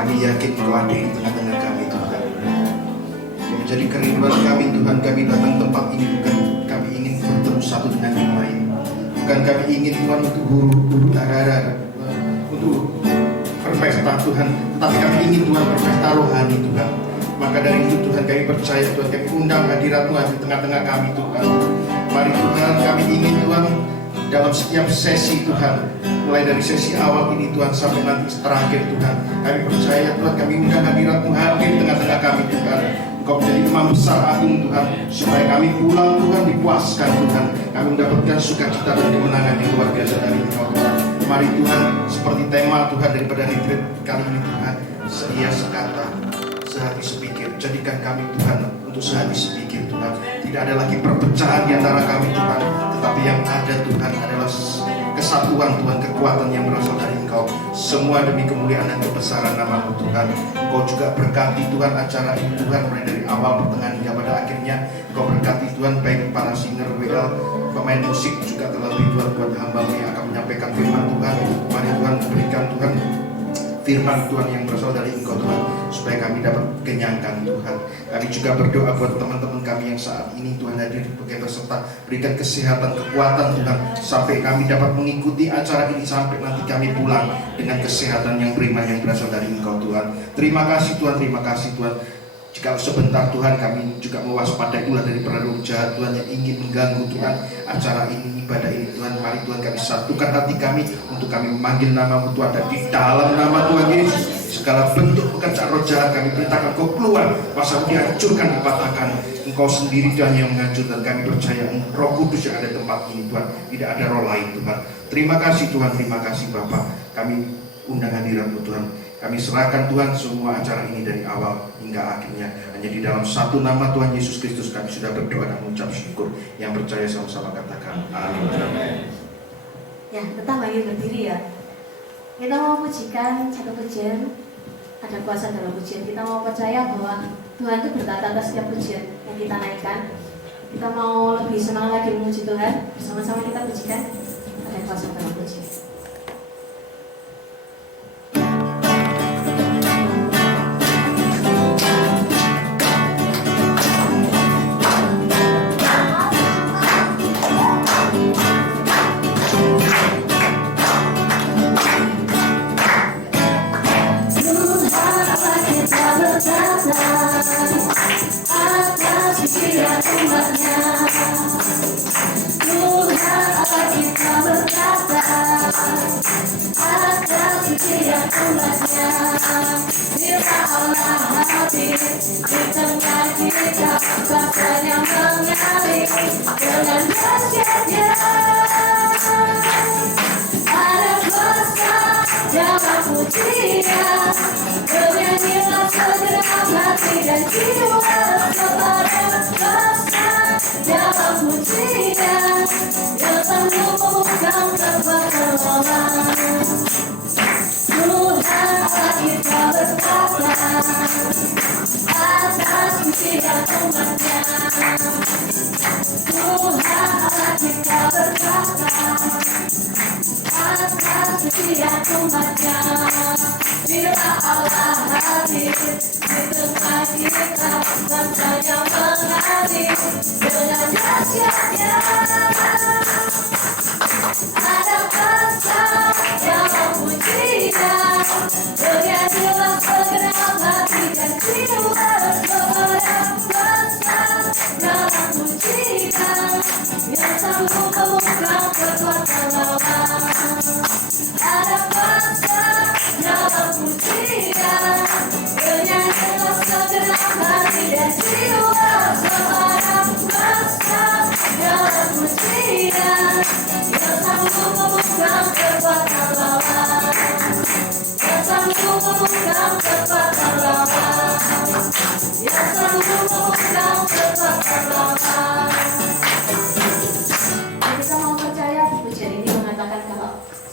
Kami yakin Kau ada di tengah-tengah kami Tuhan. Yang menjadi kerinduan kami Tuhan, kami datang tempat ini bukan kami ingin bertemu satu dengan yang lain, bukan kami ingin Tuhan untuk huru-huru arah-arah untuk berpesta Tuhan, tetapi kami ingin Tuhan berpesta rohani Tuhan. Maka dari itu Tuhan kami percaya Tuhan, kami undang hadirat Tuhan di tengah-tengah kami Tuhan. Mari Tuhan, kami ingin Tuhan dalam setiap sesi Tuhan, mulai dari sesi awal ini Tuhan sampai nanti terakhir Tuhan, kami percaya Tuhan, kami undang hadirat Tuhan di tengah-tengah kami Tuhan. Engkau menjadi imam besar agung Tuhan, supaya kami pulang Tuhan dipuaskan Tuhan, kami mendapatkan sukacita dan kemenangan yang luar biasa dari Engkau Tuhan. Mari Tuhan, seperti tema Tuhan daripada retreat kali ini Tuhan, sedia sekata, sehati sepikir. Jadikan kami Tuhan untuk sehati sepikir Tuhan. Tidak ada lagi perpecahan di antara kami Tuhan, tetapi yang ada Tuhan adalah kesatuan Tuhan, kekuatan yang berasal dari Engkau. Semua demi kemuliaan dan kebesaran nama-Mu Tuhan. Engkau juga berkati Tuhan acara ini Tuhan, mulai dari awal, pertengahan hingga pada akhirnya. Engkau berkati Tuhan baik para singer WL, pemain musik, juga terlebih Tuhan buat hamba-Mu yang akan menyampaikan firman Tuhan. Mari Tuhan berikan Tuhan firman Tuhan yang berasal dari Engkau Tuhan, supaya kami dapat kenyangkan Tuhan. Kami juga berdoa buat teman-teman kami yang saat ini Tuhan hadir sebagai peserta, berikan kesehatan, kekuatan Tuhan, sampai kami dapat mengikuti acara ini sampai nanti kami pulang dengan kesehatan yang prima yang berasal dari Engkau Tuhan. Terima kasih Tuhan, terima kasih Tuhan. Jika sebentar Tuhan, kami juga mewaspadai ulah dari roh jahat Tuhan yang ingin mengganggu Tuhan acara ini, ibadah ini Tuhan. Mari Tuhan, kami satukan hati kami untuk kami memanggil nama-Mu Tuhan, dan di dalam nama Tuhan Yesus segala bentuk pekerjaan roh jahat kami perintahkan Kau keluar, masa dihancurkan, dipatahkan. Engkau sendiri Tuhan yang menghancurkan. Kami percaya Roh Kudus yang ada di tempat ini Tuhan, tidak ada roh lain Tuhan. Terima kasih Tuhan, terima kasih Bapa. Kami undang hadirat-Mu Tuhan. Kami serahkan Tuhan semua acara ini dari awal hingga akhirnya. Hanya di dalam satu nama Tuhan Yesus Kristus kami sudah berdoa dan mengucap syukur. Yang percaya sama-sama katakan amin. Ya, tetap lagi berdiri ya. Kita mau pujikan satu pujian, ada kuasa dalam pujian. Kita mau percaya bahwa Tuhan itu berkata atas setiap pujian yang kita naikkan. Kita mau lebih senang lagi memuji Tuhan. Bersama-sama kita pujikan, ada kuasa dalam pujian.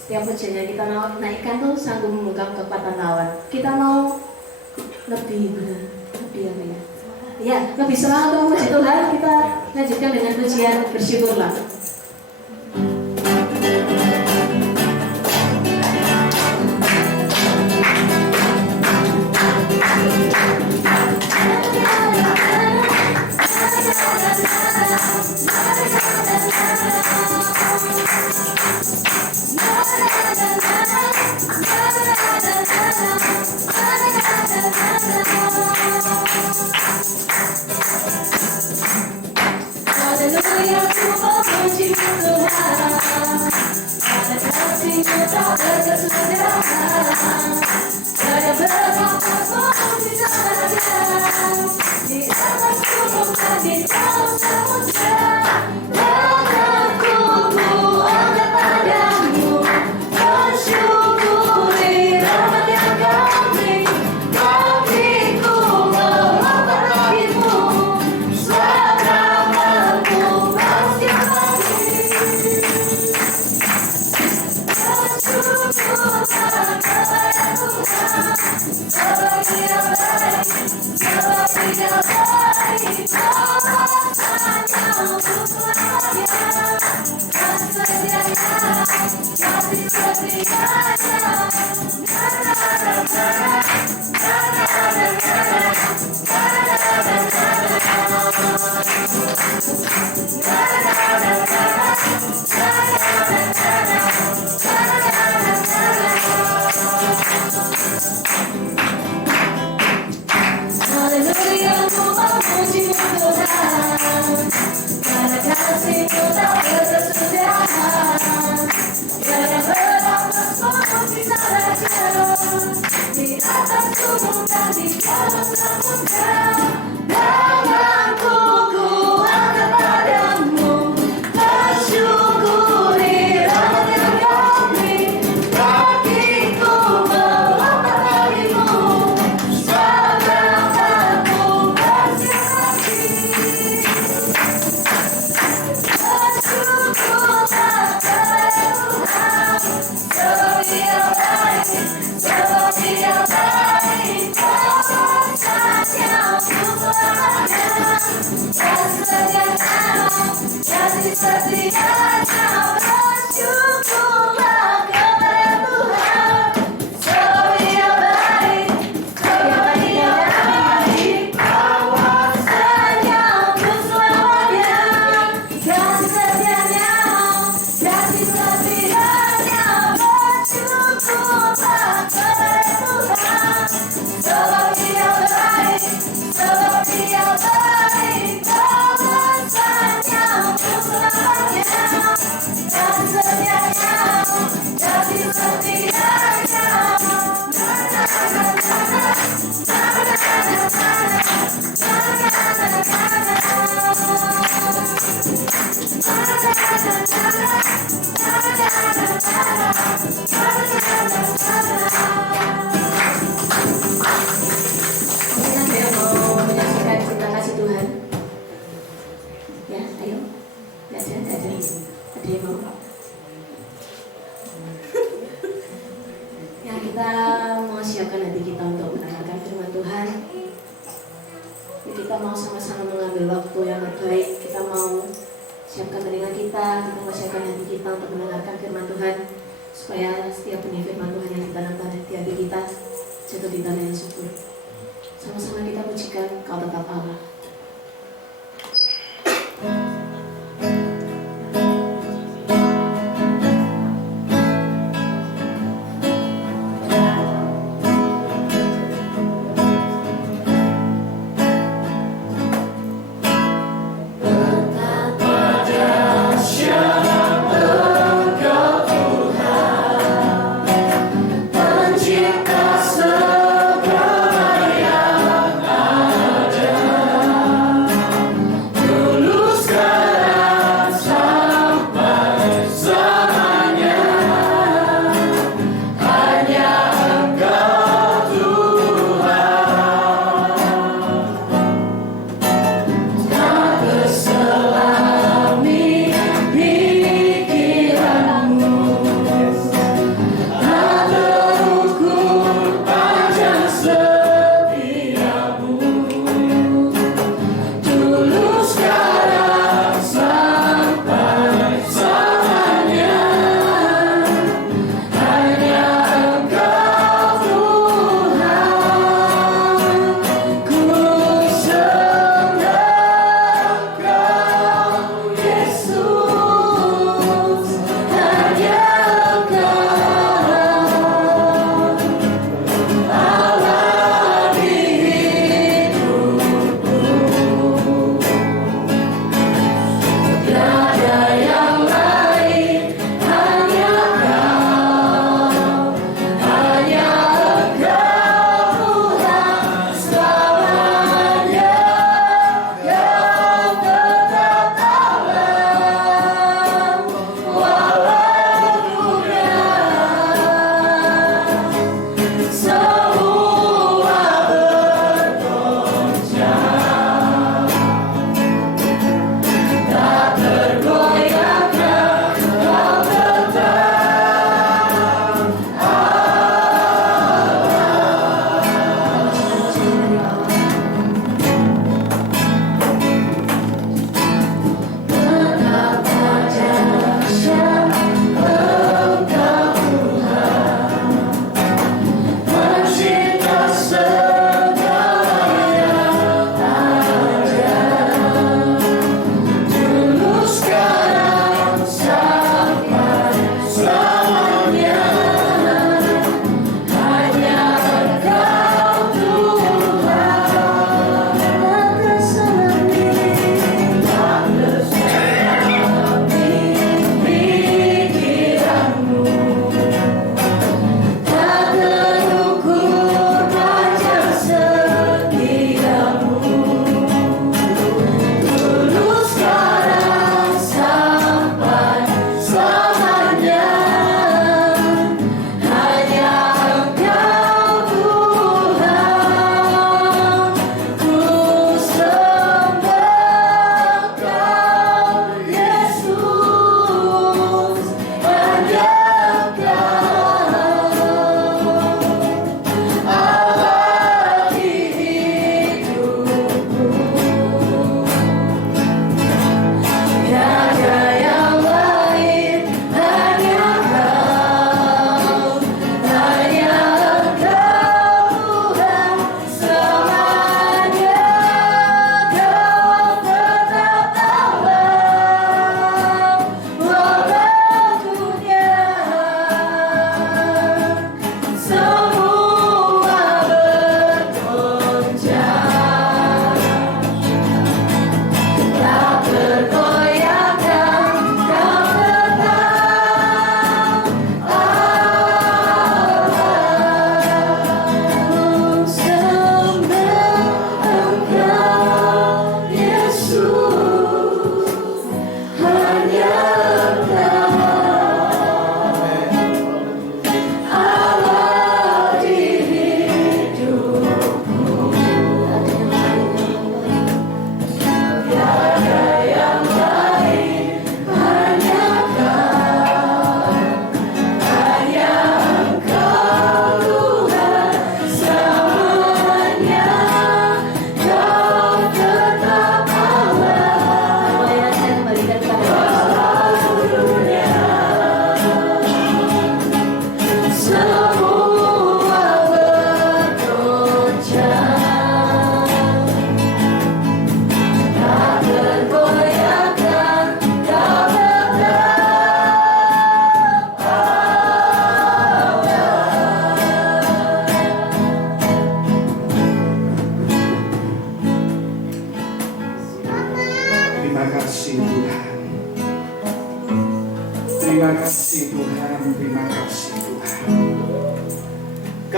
Setiap pujian yang kita naikkan tuh sanggup membungkam kekuatan lawan. Kita mau lebih apa ya? Ya, lebih semangat untuk memuji Tuhan. Kita lanjutkan dengan pujian bersyukurlah. Pencipta segala yang ada.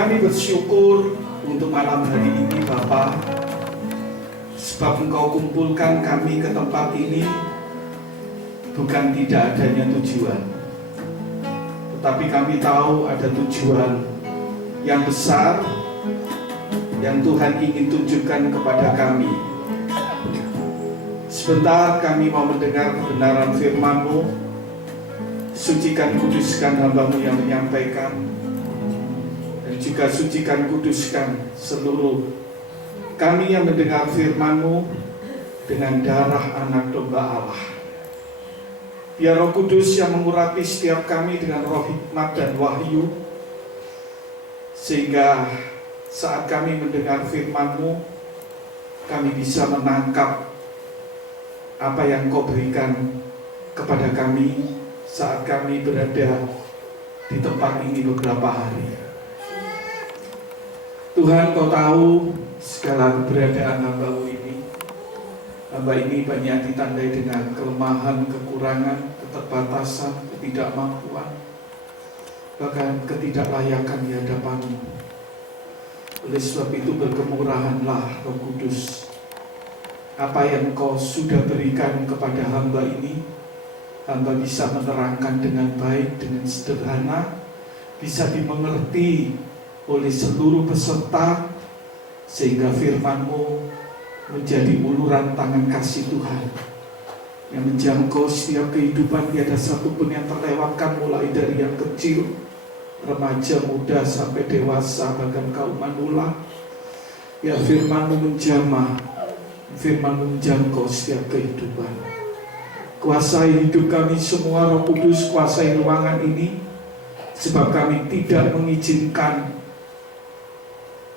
Kami bersyukur untuk malam hari ini Bapa, sebab Engkau kumpulkan kami ke tempat ini bukan tidak adanya tujuan, tetapi kami tahu ada tujuan yang besar yang Tuhan ingin tunjukkan kepada kami. Sebentar kami mau mendengar kebenaran firman-Mu. Sucikan kuduskan hamba-Mu yang menyampaikan, dan juga sucikan kuduskan seluruh kami yang mendengar firman-Mu dengan darah anak domba Allah. Biar Roh Kudus yang mengurapi setiap kami dengan roh hikmat dan wahyu, sehingga saat kami mendengar firman-Mu, kami bisa menangkap apa yang Kau berikan kepada kami saat kami berada di tempat ini beberapa hari. Tuhan, Kau tahu segala keberadaan hamba-Mu ini. Hamba ini banyak ditandai dengan kelemahan, kekurangan, keterbatasan, ketidakmampuan, bahkan ketidaklayakan di hadapan-Mu. Oleh sebab itu berkemurahanlah Roh Kudus. Apa yang Kau sudah berikan kepada hamba ini, hamba bisa menerangkan dengan baik, dengan sederhana, bisa dimengerti oleh seluruh peserta, sehingga firman-Mu menjadi uluran tangan kasih Tuhan yang menjangkau setiap kehidupan. Tiada satupun yang terlewatkan, mulai dari yang kecil, remaja, muda, sampai dewasa, bahkan kaum manula. Ya, firman-Mu menjamah, firman-Mu menjangkau setiap kehidupan. Kuasai hidup kami semua, Roh Kudus, kuasai ruangan ini, sebab kami tidak mengizinkan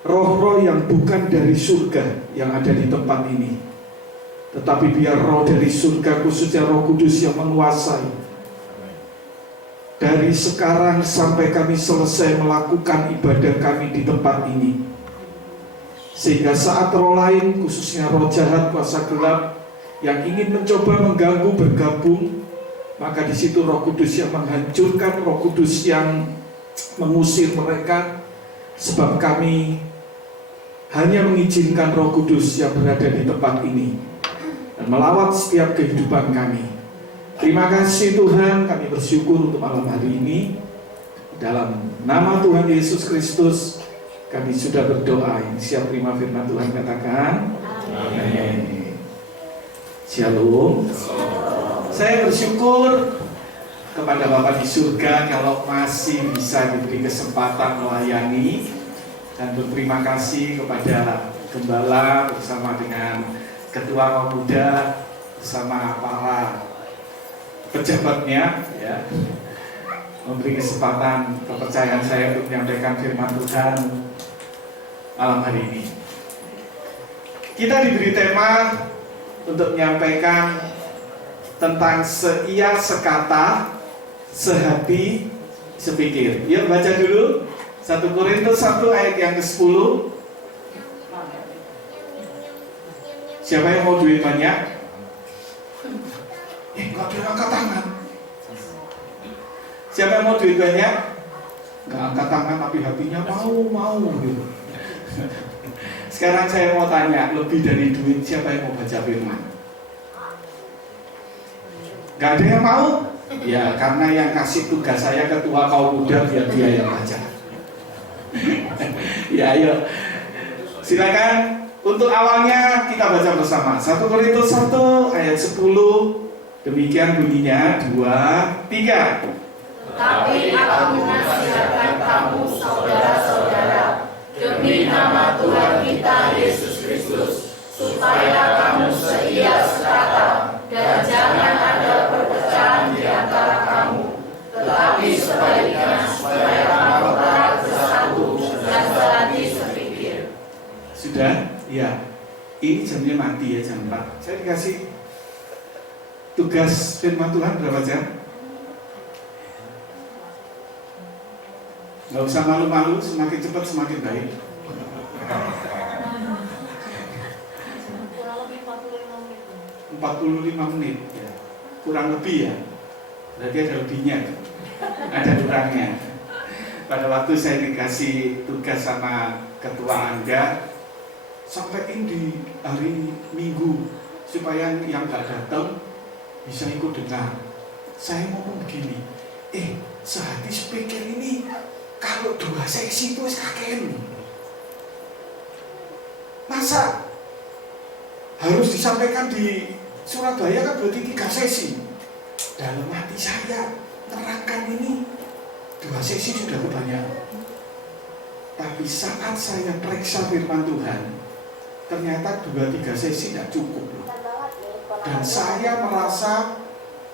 roh-roh yang bukan dari surga yang ada di tempat ini, tetapi biar roh dari surga, khususnya Roh Kudus yang menguasai dari sekarang sampai kami selesai melakukan ibadah kami di tempat ini, sehingga saat roh lain, khususnya roh jahat, kuasa gelap yang ingin mencoba mengganggu bergabung, maka di situ Roh Kudus yang menghancurkan, Roh Kudus yang mengusir mereka, sebab kami hanya mengizinkan Roh Kudus yang berada di tempat ini dan melawat setiap kehidupan kami. Terima kasih Tuhan, kami bersyukur untuk malam hari ini. Dalam nama Tuhan Yesus Kristus kami sudah berdoa. Siap terima firman Tuhan, katakan amin. Shalom. Saya bersyukur kepada Bapa di surga kalau masih bisa diberi kesempatan melayani, dan berterima kasih kepada Gembala bersama dengan Ketua Kaum Muda bersama para pejabatnya, ya, memberi kesempatan kepercayaan saya untuk menyampaikan firman Tuhan malam hari ini. Kita diberi tema untuk menyampaikan tentang seia sekata, sehati, sepikir. Yuk baca dulu 1 Korintus 1 ayat yang ke-10. Siapa yang mau duit banyak? Enggak ada angkat tangan. Siapa yang mau duit banyak? Enggak angkat tangan tapi hatinya mau gitu. Sekarang saya mau tanya, lebih dari duit siapa yang mau baca firman? Enggak ada yang mau? Ya, karena yang kasih tugas saya Ketua Kaum Muda, biar dia yang baca. Ya, ayo. Silakan. Untuk awalnya kita baca bersama 1 Korintus 1 ayat 10. Demikian bunyinya, 2, 3. Tapi aku menasihatkan kamu saudara-saudara demi nama Tuhan kita Yesus Kristus, supaya kamu seia sekata dan jangan ada perpecahan di antara kamu, tetapi sebaliknya supaya kamu tetap bersatu dan sehati sepikir. Sudah? Ya. Ini jamnya mati ya, jam 4. Saya dikasih tugas firman Tuhan berapa jam? Nggak usah malu-malu, semakin cepat semakin baik. Kurang lebih 45 menit. 45 menit ya. Kurang lebih ya. Berarti ada lebihnya, ada kurangnya. Pada waktu saya dikasih tugas sama ketua Angga, sampaikan di hari Minggu supaya yang nggak datang bisa ikut dengar. Saya ngomong begini, sehati speaker ini kalau 2 sesi itu kakean. Masa harus disampaikan di Surabaya kan berarti 3 sesi. Dalam hati saya terangkan ini 2 sesi sudah kebanyakan. Tapi saat saya periksa firman Tuhan, ternyata 2-3 sesi tidak cukup. Dan saya merasa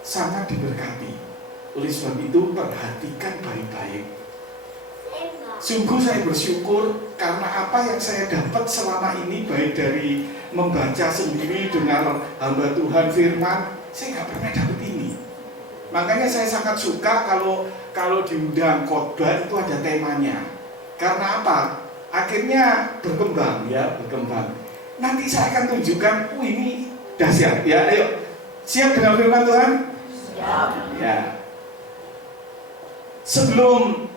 sangat diberkati. Oleh sebab itu perhatikan baik-baik. Sungguh saya bersyukur karena apa yang saya dapat selama ini, baik dari membaca sendiri, dengar hamba Tuhan firman, saya nggak pernah dapat ini. Makanya saya sangat suka kalau diundang khotbah itu ada temanya. Karena apa? Akhirnya berkembang. Nanti saya akan tunjukkan, ini dahsyat ya. Ayo, siap dengan firman Tuhan? Siap. Ya. Sebelum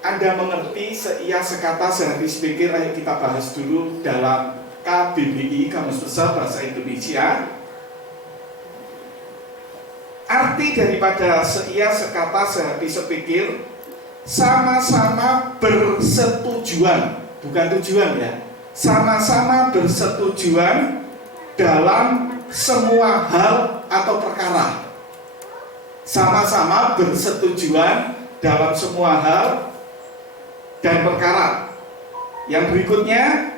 Anda mengerti seia sekata sehari sepikir, ayo kita bahas dulu dalam KBBI, Kamus Besar Bahasa Indonesia. Arti daripada seia sekata sehari sepikir, sama-sama bersetujuan, bukan tujuan ya, sama-sama bersetujuan dalam semua hal atau perkara. Sama-sama bersetujuan dalam semua hal dan perkara. Yang berikutnya,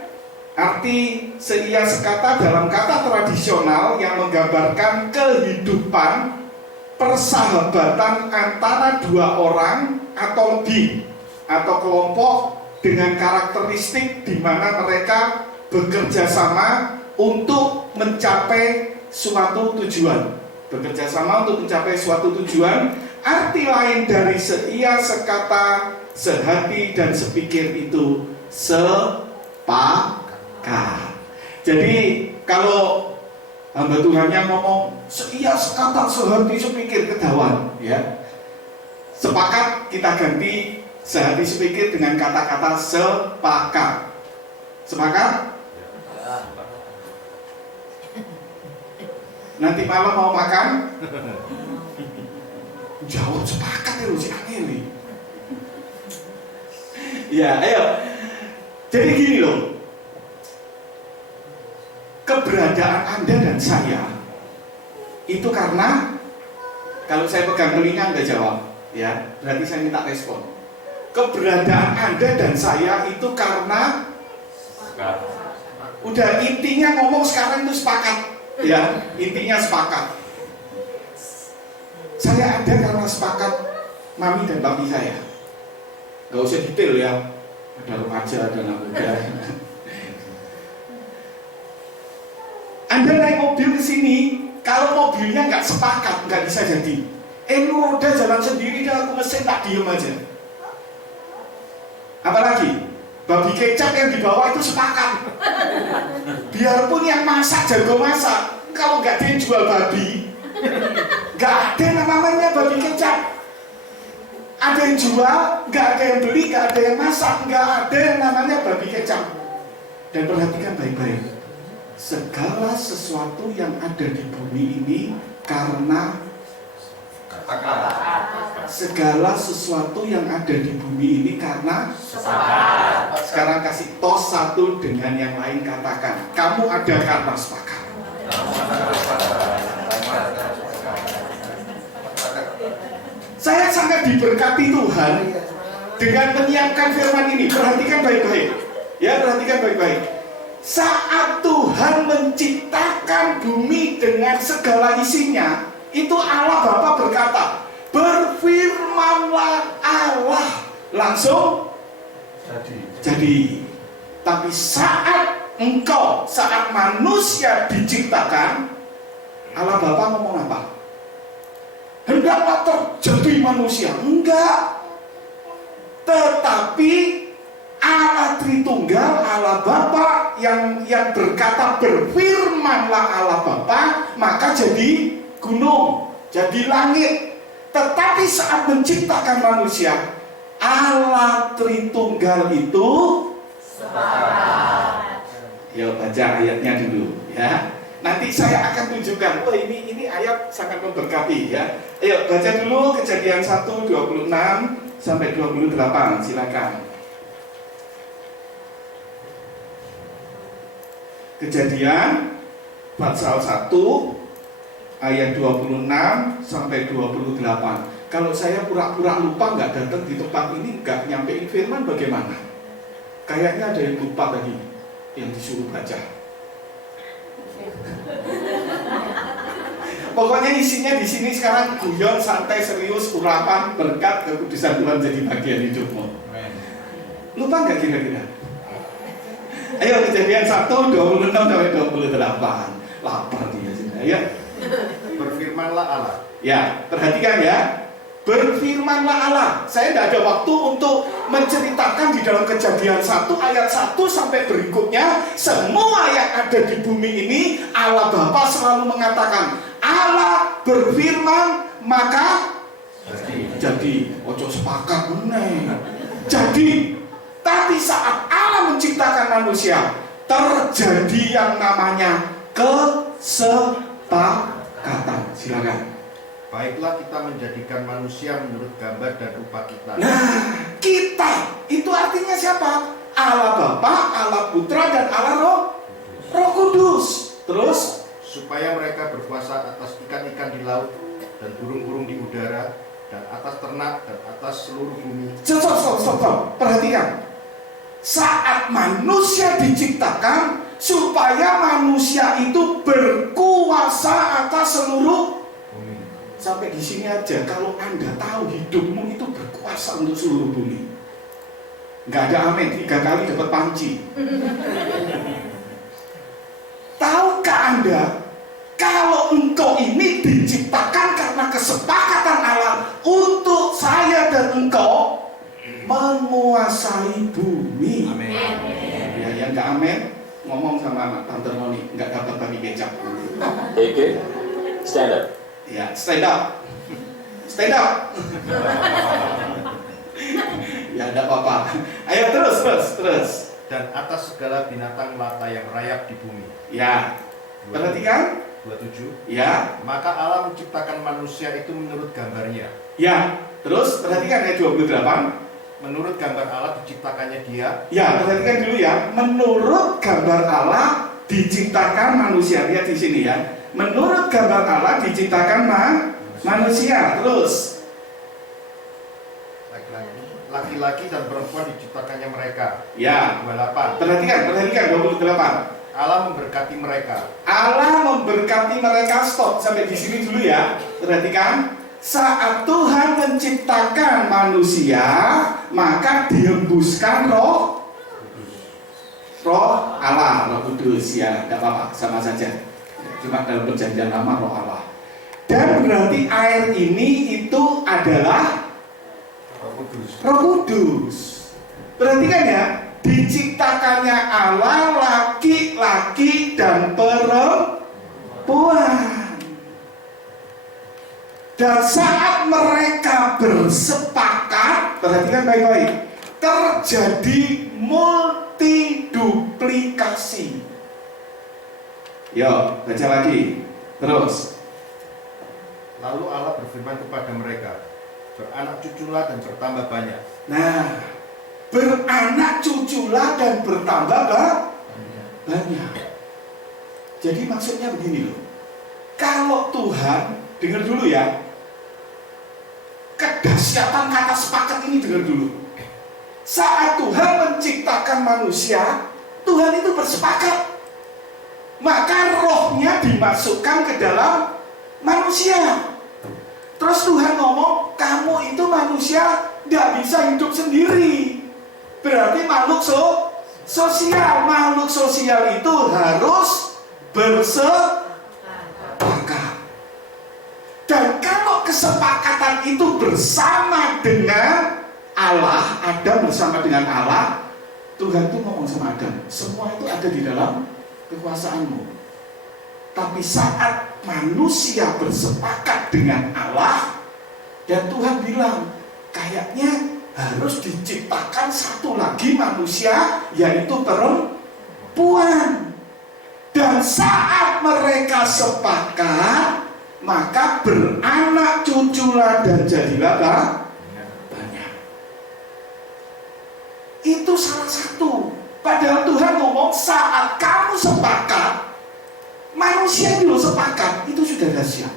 arti seia sekata dalam kata tradisional yang menggambarkan kehidupan persahabatan antara 2 orang atau lebih atau kelompok dengan karakteristik di mana mereka bekerja sama untuk mencapai suatu tujuan. Bekerja sama untuk mencapai suatu tujuan. Arti lain dari seia sekata, sehati dan sepikir itu sepakat. Jadi kalau hamba Tuhannya ngomong seia sekata, sehati, sepikir, kedawan ya. Sepakat kita ganti sehati sepikir dengan kata-kata sepakat. Sepakat? Nanti malam mau makan? Jawab sepakat ya, si Angeli. Ya, ayo. Jadi gini loh. Keberadaan Anda dan saya itu karena kalau saya pegang telinga Anda jawab, ya, berarti saya minta respon. Keberadaan Anda dan saya itu karena udah intinya ngomong sekarang itu sepakat. Ya, intinya sepakat. Saya ada karena sepakat mami dan papi saya. Gak usah detail ya. Ada remaja, ada anak muda. Anda naik mobil ke sini, kalau mobilnya nggak sepakat, nggak bisa jadi. Lu roda jalan sendiri dan aku mesin tak diem aja. Apalagi babi kecap yang dibawa itu sepakat. Biarpun yang masak jago masak, kalau nggak ada yang jual babi, nggak ada namanya babi kecap. Ada yang jual, nggak ada yang beli, nggak ada yang masak, nggak ada yang namanya babi kecap. Dan perhatikan baik-baik, segala sesuatu yang ada di bumi ini karena segala sesuatu yang ada di bumi ini karena sepakat. Sekarang kasih tos satu dengan yang lain, katakan, kamu ada karena sepakat. Saya sangat diberkati Tuhan dengan menyiapkan firman ini. Perhatikan baik-baik. Ya, perhatikan baik-baik. Saat Tuhan menciptakan bumi dengan segala isinya, itu Allah Bapa berkata, berfirmanlah Allah, langsung jadi. Tapi saat manusia diciptakan, Allah Bapa ngomong apa? Hendaklah terjadi manusia. Enggak. Tetapi Allah Tritunggal, Allah Bapa yang berkata berfirmanlah Allah Bapa, maka jadi gunung, jadi langit. Tetapi saat menciptakan manusia, Allah Tritunggal itu sepakat. Ya baca ayatnya dulu ya. Nanti saya akan tunjukkan. Wah ini ayat sangat memberkati ya. Ayo baca dulu Kejadian 1 26 sampai 28. Silakan. Kejadian pasal 1 ayat 26 sampai 28. Kalau saya pura-pura lupa nggak datang di tempat ini, nggak nyampein firman bagaimana? Kayaknya ada yang lupa tadi yang disuruh baca. Pokoknya isinya di sini sekarang guyon, santai, serius, urapan, berkat, kekudusan Tuhan jadi bagian hidupmu. Lupa nggak kira-kira? Ayo Kejadian 1 26 sampai 28. Lapar dia sini. Ayo. Berfirmanlah Allah. Ya, perhatikan ya. Berfirmanlah Allah. Saya tidak ada waktu untuk menceritakan di dalam Kejadian 1 ayat 1 sampai berikutnya. Semua yang ada di bumi ini Allah Bapa selalu mengatakan, Allah berfirman maka jadi. Ojo sepakat meneh. Jadi, tapi saat Allah menciptakan manusia, terjadi yang namanya kesepakatan. Silakan. Baiklah kita menjadikan manusia menurut gambar dan rupa kita. Nah, kita itu artinya siapa? Allah Bapa, Allah Putra, dan Allah Roh Kudus. Terus Supaya mereka berkuasa atas ikan-ikan di laut dan burung-burung di udara dan atas ternak dan atas seluruh bumi. stop. Perhatikan. Saat manusia diciptakan, supaya manusia itu berkuasa atas seluruh Bumi. sampai di sini aja. Kalau Anda tahu hidupmu itu berkuasa untuk seluruh bumi, nggak ada amin 3 kali dapat panci. Tahukah Anda kalau engkau ini diciptakan karena kesepakatan Allah untuk saya dan engkau menguasai bumi. Amin. Ya, yang nggak amin ngomong sama Tante Noni, nggak dapat bagi kecap. Oke, stand up. Ya, stand up. Stand up. Ya, enggak apa-apa. Ayo terus. Dan atas segala binatang melata yang merayap di bumi. Ya, perhatikan. 27. Ya, Maka Allah menciptakan manusia itu menurut gambarnya. ya. Terus perhatikan ayat 28. Menurut gambar Allah diciptakannya dia. Ya, perhatikan dulu ya. Menurut gambar Allah diciptakan manusia. Lihat di sini ya. Menurut gambar Allah diciptakan manusia. Terus Laki-laki dan perempuan diciptakannya mereka. ya. 28. Perhatikan 28. Allah memberkati mereka. Allah memberkati mereka. Stop sampai di sini dulu ya. Perhatikan. Saat Tuhan menciptakan manusia, maka dihembuskan roh Allah, Roh Kudus. Ya, tidak apa-apa, sama saja. Cuma dalam perjanjian lama roh Allah. Dan berarti air ini itu adalah Roh Kudus. Perhatikan ya, diciptakannya Allah laki-laki dan perempuan. Dan saat mereka bersepakat, perhatikan baik-baik, terjadi multiduplikasi. Yo, baca lagi. Terus. Lalu Allah berfirman kepada mereka, beranak cuculah dan bertambah banyak. Nah, beranak cuculah dan bertambah banyak. Jadi maksudnya begini loh. Kalau Tuhan, dengar dulu ya. Kedahsyatan kata sepakat ini dengar dulu. Saat Tuhan menciptakan manusia, Tuhan itu bersepakat. Maka rohnya dimasukkan ke dalam manusia. Terus Tuhan ngomong, kamu itu manusia tidak bisa hidup sendiri. Berarti makhluk sosial. Makhluk sosial itu harus bersepakat. Dan kalau kesepakatan itu bersama dengan Allah, Adam bersama dengan Allah, Tuhan itu ngomong sama Adam, semua itu ada di dalam kekuasaanmu. Tapi saat manusia bersepakat dengan Allah, dan Tuhan bilang, kayaknya harus diciptakan satu lagi manusia, yaitu perempuan. Dan saat mereka sepakat, maka beranak cuculah dan jadilah banyak. Itu salah satu. Padahal Tuhan ngomong saat kamu sepakat, manusia dulu sepakat, itu sudah dahsyat.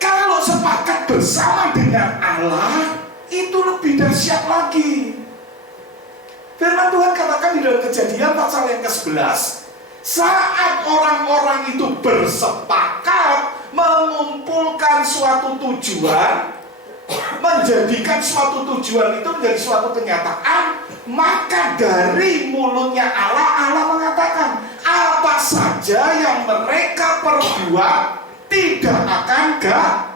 Kalau sepakat bersama dengan Allah, itu lebih dahsyat lagi. Firman Tuhan katakan di dalam Kejadian pasal yang ke-11, saat orang-orang itu bersepakat mengumpulkan suatu tujuan, menjadikan suatu tujuan itu menjadi suatu kenyataan, maka dari mulutnya Allah mengatakan, apa saja yang mereka perbuat tidak akan gagal.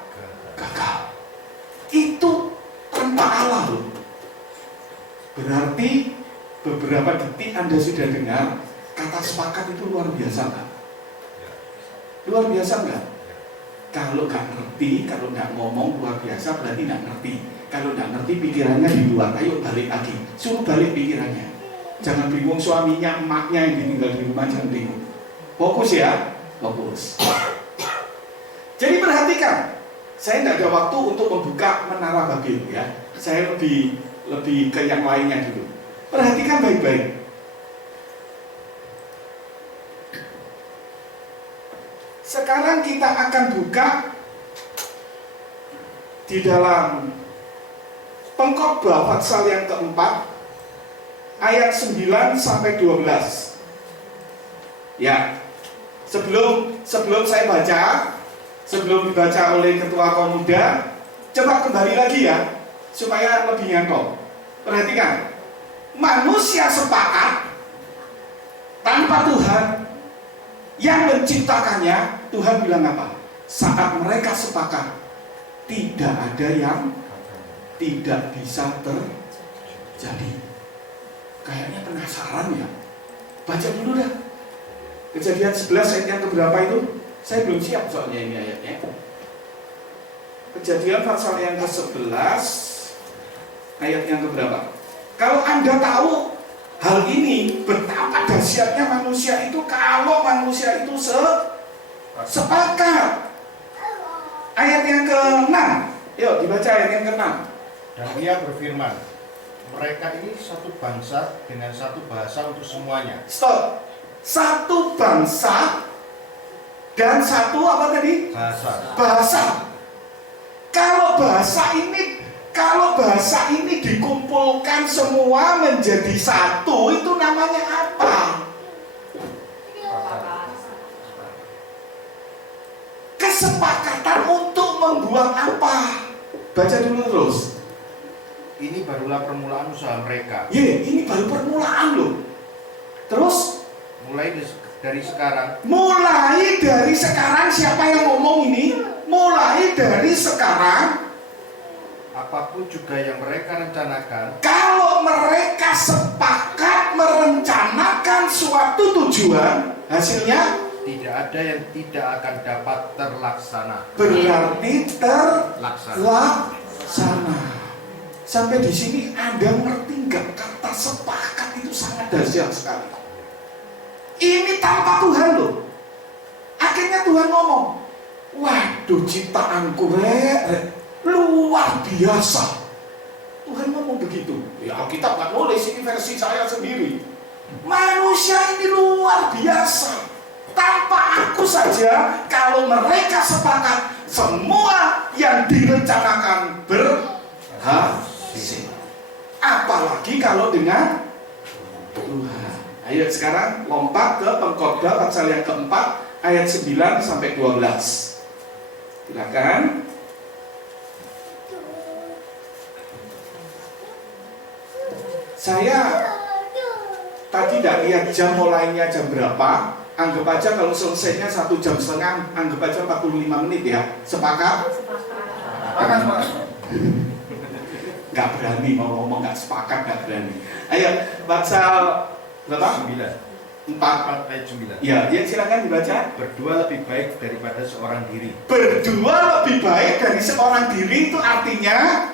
Itu tanpa Allah loh. Berarti beberapa detik Anda sudah dengar kata sepakat itu luar biasa nggak? Luar biasa nggak? Kalau nggak ngerti, kalau nggak ngomong luar biasa berarti nggak ngerti. Kalau nggak ngerti pikirannya di luar, ayo balik lagi, suruh balik pikirannya. Jangan bingung suaminya, emaknya yang ditinggal di rumah, jangan bingung. Fokus ya, fokus. Jadi perhatikan, saya tidak ada waktu untuk membuka Menara Babel ya. Saya lebih ke yang lainnya dulu. Perhatikan baik-baik. Sekarang kita akan buka di dalam Pengkhotbah pasal yang keempat ayat 9 sampai 12. Ya. Sebelum saya baca, sebelum dibaca oleh ketua Komuda, coba kembali lagi ya, supaya lebih nyantol. Perhatikan, manusia sepakat tanpa Tuhan yang menciptakannya. Tuhan bilang apa? Saat mereka sepakat, tidak ada yang tidak bisa terjadi. Kayaknya penasaran ya. Baca dulu dah. Kejadian 11 ayat yang keberapa itu? Saya belum siap soalnya ini ayatnya. Kejadian pasal yang ke-11 ayat yang keberapa? Kalau Anda tahu hal ini, betapa dahsyatnya manusia itu kalau manusia itu sepakat. Ayat yang ke-6. Yuk dibaca ayat yang ke-6. Dan Ia berfirman, mereka ini satu bangsa dengan satu bahasa untuk semuanya. Stop. Satu bangsa dan satu apa tadi? Bahasa. Kalau bahasa ini dikumpulkan semua menjadi satu, itu namanya apa? Kesepakatan untuk membuat apa? Baca dulu terus. Ini barulah permulaan usaha mereka. Ini baru permulaan loh. Terus Mulai dari sekarang. Mulai dari sekarang, siapa yang ngomong ini? Mulai dari sekarang, Apapun juga yang mereka rencanakan, kalau mereka sepakat merencanakan suatu tujuan, hasilnya tidak ada yang tidak akan dapat terlaksana. berarti terlaksana. Sampai di sini Anda ngerti nggak kata sepakat itu sangat dahsyat sekali. Ini tanpa Tuhan loh. Akhirnya Tuhan ngomong, waduh ciptaanku luar biasa. Tuhan ngomong begitu. Ya kita nggak nulis, ini versi saya sendiri. Manusia ini luar biasa. Tanpa aku saja, kalau mereka sepakat, semua yang direncanakan berhasil. Apalagi kalau dengan Tuhan. Ayo sekarang lompat ke Pengkhotbah pasal yang keempat ayat 9 sampai 12. Silakan. Saya tadi tidak lihat jam mulainya jam berapa. Anggap aja kalau selesainya 1 jam setengah, anggap aja 45 menit ya. Sepakat? Sepakat. Gak berani mau ngomong gak sepakat, gak berani. Ayo pasal berapa? 4 ayat 9. Ya, silakan dibaca. Berdua lebih baik daripada seorang diri. Berdua lebih baik dari seorang diri itu artinya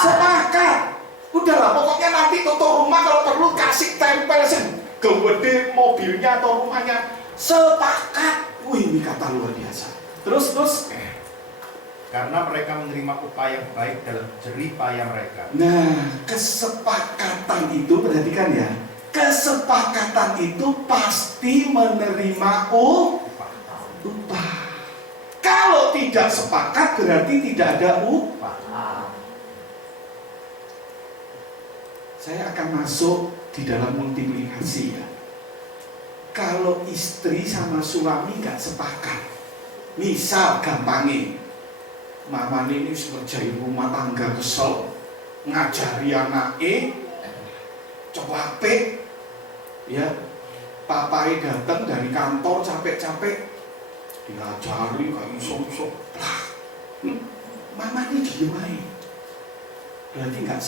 Sepakat. Udahlah, pokoknya nanti tutup rumah kalau perlu kasih tempel gede mobilnya atau rumahnya. Sepakat. Wih, ini kata luar biasa. Terus. Karena mereka menerima upah yang baik dalam jerih payah mereka. Nah, kesepakatan itu, perhatikan ya. Kesepakatan itu pasti menerima upah. Kalau tidak sepakat berarti tidak ada upah. Saya akan masuk di dalam multiplikasi ya. Kalau istri sama suami nggak sepakat, misal gampangnya, mama ini ngerjain rumah tangga kesel, ngajari anaknya, coba apik, ya, papai datang dari kantor capek-capek, diajari kayak iso-iso, mama ini diem aja, berarti nggak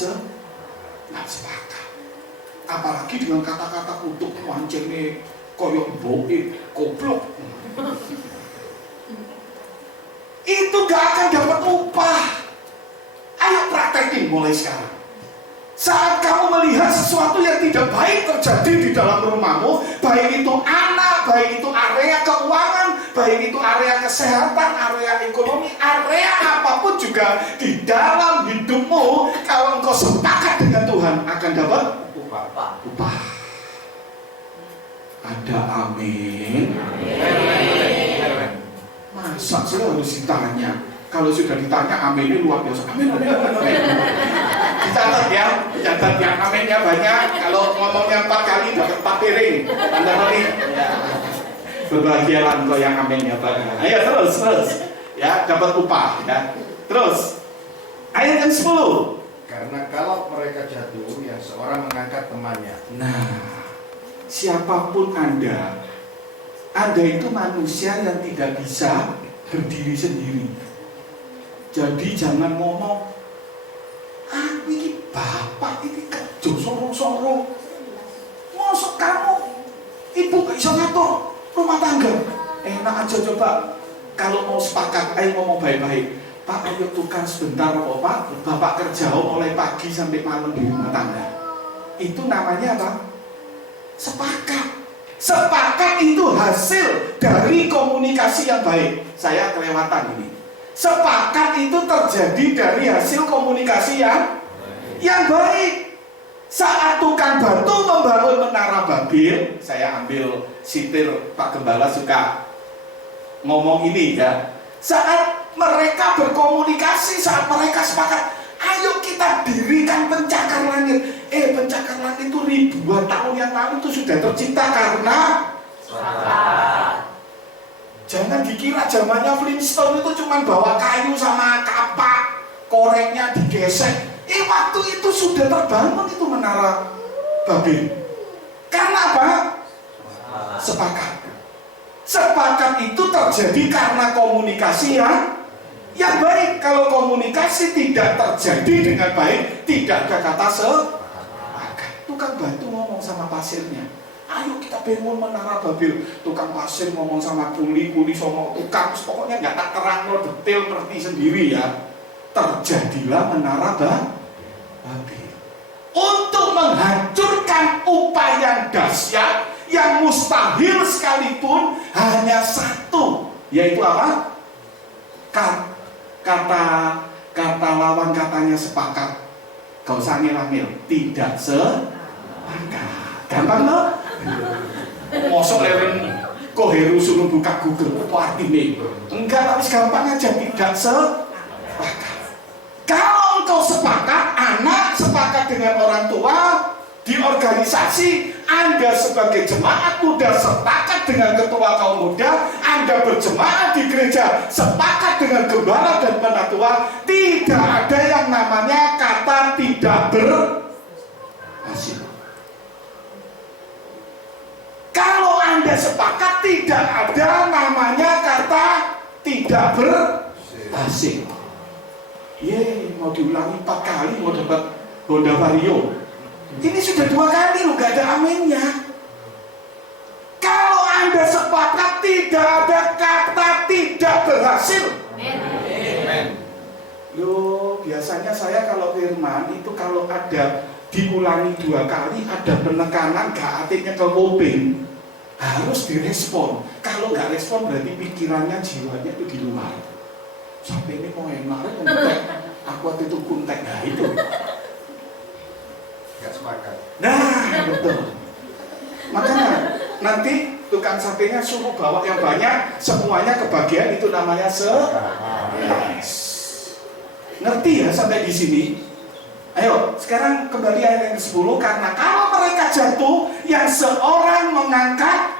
sepakat. Apalagi dengan kata-kata untuk wancengnya koyok boe, goblok. Itu gak akan dapat upah. Ayo praktekin mulai sekarang. Saat kamu melihat sesuatu yang tidak baik terjadi di dalam rumahmu, baik itu anak, baik itu area keuangan, baik itu area kesehatan, area ekonomi, area apapun juga di dalam hidupmu, kalau engkau sepakat dengan Tuhan akan dapat upah. Ada amin. Masa saya harus ditanya? Kalau sudah ditanya aminnya luar biasa. Amin. Dicatat ya, aminnya banyak. Kalau ngomongnya 4 kali dapat 4 piring. Tanda kali. Berbahagialah engkau yang aminnya banyak. Ayo terus. Ya, dapat upah ya. Terus ayat yang 10. Karena kalau mereka jatuh, yang seorang mengangkat temannya. Nah, siapapun Anda itu manusia yang tidak bisa berdiri sendiri. Jadi jangan ngomong, ini bapak ini kerja sorong-sorong. Masuk kamu, ibu gak bisa ngatur rumah tangga. Enak aja coba. Kalau mau sepakat, ayo ngomong baik-baik. Pak, ayo tukar sebentar Pak. Bapak kerja mulai pagi sampai malam di rumah tangga. Itu namanya apa? Sepakat. Sepakat itu hasil dari komunikasi yang baik. Saya kelewatan ini. Sepakat itu terjadi dari hasil komunikasi yang baik. Saat tukang batu membangun menara Babel, saya ambil sitir Pak Gembala suka ngomong ini ya. Saat mereka berkomunikasi, saat mereka sepakat, ayo kita dirikan pencakar langit. Pencakar langit itu ribuan tahun yang lalu itu sudah tercipta karena jangan dikira zamannya Flintstone itu cuma bawa kayu sama kapak, koreknya digesek. Waktu itu sudah terbangun itu menara Babel. Karena apa? Sepakat. Sepakat itu terjadi karena komunikasi yang baik. Kalau komunikasi tidak terjadi dengan baik, tidak ada kata sepakat. Tukang batu ngomong sama pasirnya, ayo kita bangun menara Babel. Tukang pasir ngomong sama kuli sama tukang, pokoknya nggak tak terang detail, ngerti sendiri ya. Terjadilah menara Babel untuk menghancurkan upaya yang dahsyat, yang mustahil sekalipun, hanya satu, yaitu apa? Kata lawan katanya sepakat. Gak usah ngil-ngil, tidak sepakat. Gampang loh. Mosok leren koheru suruh buka Google, apa artinya? Enggak, tapi gampang aja, tidak sepakat. Kalau engkau sepakat, anak sepakat dengan orang tua di organisasi, Anda sebagai jemaat muda sepakat dengan ketua kaum muda, Anda berjemaat di gereja sepakat dengan gembala dan penatua, tidak ada yang namanya kata tidak berhasil. Kalau Anda sepakat, tidak ada namanya kata tidak berhasil. Mau diulangi 4 kali mau dapat Honda Vario. Ini sudah 2 kali loh, gak ada aminnya. Kalau Anda sepakat, tidak ada kata tidak berhasil. Amen. Loh, biasanya saya kalau firman itu kalau ada diulangi 2 kali, ada penekanan gak artinya ke kuping, harus direspon. Kalau gak respon berarti pikirannya, jiwanya itu di luar. Sampai ini mau enak, aku waktu itu kuntek, nah itu. Gak sepakat. Nah, betul. Makanya nanti tukang satenya suruh bawa yang banyak, semuanya kebagian, itu namanya yes. Ngerti ya sampai di sini? Ayo, sekarang kembali ayat yang ke-10. Karena kalau mereka jatuh, yang seorang mengangkat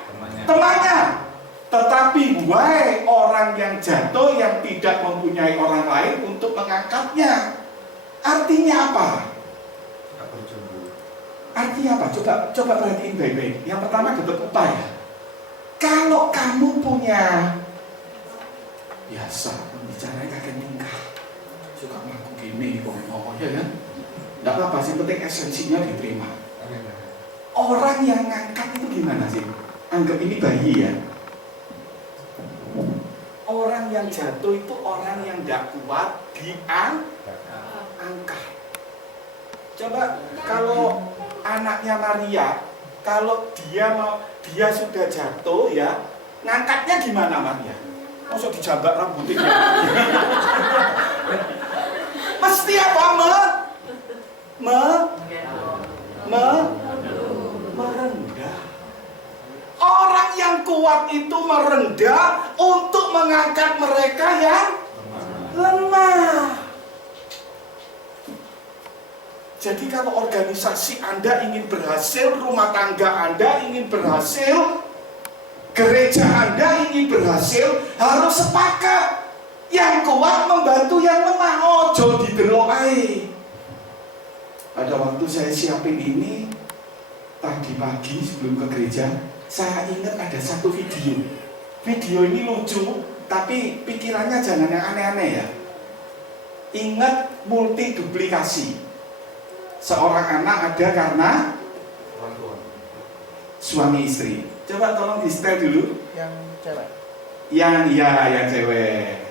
temannya. Tetapi wahai orang yang jatuh, yang tidak mempunyai orang lain untuk mengangkatnya. Artinya apa? Artinya apa? Coba perhatiin baik-baik. Yang pertama dapat upaya. Kalau kamu punya biasa bicaranya kakek tingkah, suka ngaku gini, ngomong ya kan? Tidak apa-apa sih, penting esensinya diterima. Orang yang ngangkat itu gimana sih? Anggap ini bayi ya. Orang yang jatuh itu orang yang tidak kuat diangkat. Coba kalau anaknya Maria, kalau dia sudah jatuh ya, ngangkatnya gimana Maria? Masa dijambak rambutnya? Mesti apa? Merendah. Orang yang kuat itu merendah untuk mengangkat mereka yang lemah. Jadi kalau organisasi Anda ingin berhasil, rumah tangga Anda ingin berhasil, gereja Anda ingin berhasil, harus sepakat. Yang kuat membantu yang lemah, ojo didelok ae. Pada waktu saya siapin ini, tadi pagi sebelum ke gereja, saya ingat ada satu video. Video ini lucu, tapi pikirannya jangan yang aneh-aneh ya. Ingat multi duplikasi. Seorang anak ada karena suami istri. Coba tolong di setel dulu. Yang cewek. Yang cewek.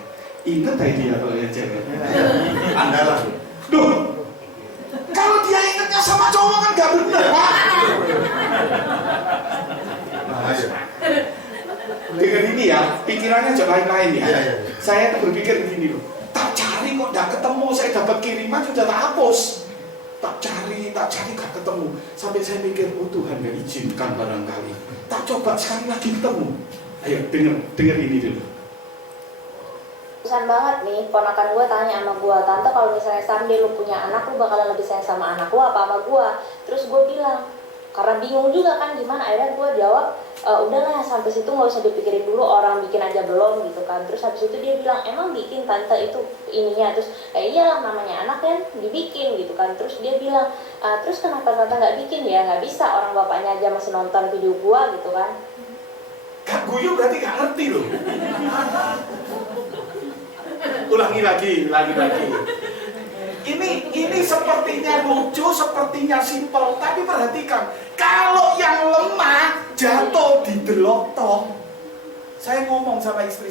Ingat tadi dia atau yang cewek? Andalan. Duh, kalau dia ingatnya sama cowok kan gak bener, Pak. Dengan ini ya, pikirannya jangan lain-lain ya. Iya. Saya tuh berpikir begini loh. Tak cari kok gak ketemu, saya dapat kiriman sudah tak hapus. Tak cari gak ketemu. Sampai saya mikir, oh Tuhan gak izinkan barangkali. Tak coba sekali lagi ketemu. Ayo denger ini dulu. Pesan banget nih, ponakan gue tanya sama gue, tante kalau misalnya someday lu punya anak, lu bakalan lebih sayang sama anak lu apa sama gue? Terus gue bilang, karena bingung juga kan gimana, akhirnya gue jawab, udahlah sampai situ nggak usah dipikirin dulu, orang bikin aja belum gitu kan. Terus habis itu dia bilang, emang bikin tante itu ininya? Terus iyalah namanya anak kan dibikin gitu kan. Terus dia bilang, terus kenapa tante nggak bikin? Ya nggak bisa, orang bapaknya aja masih nonton video gue gitu kan. Gak guyu berarti gak ngerti loh. Ulangi lagi. Ini sepertinya lucu, sepertinya simpel, tapi perhatikan, kalau yang lemah jatuh di delok toh. Saya ngomong sama istri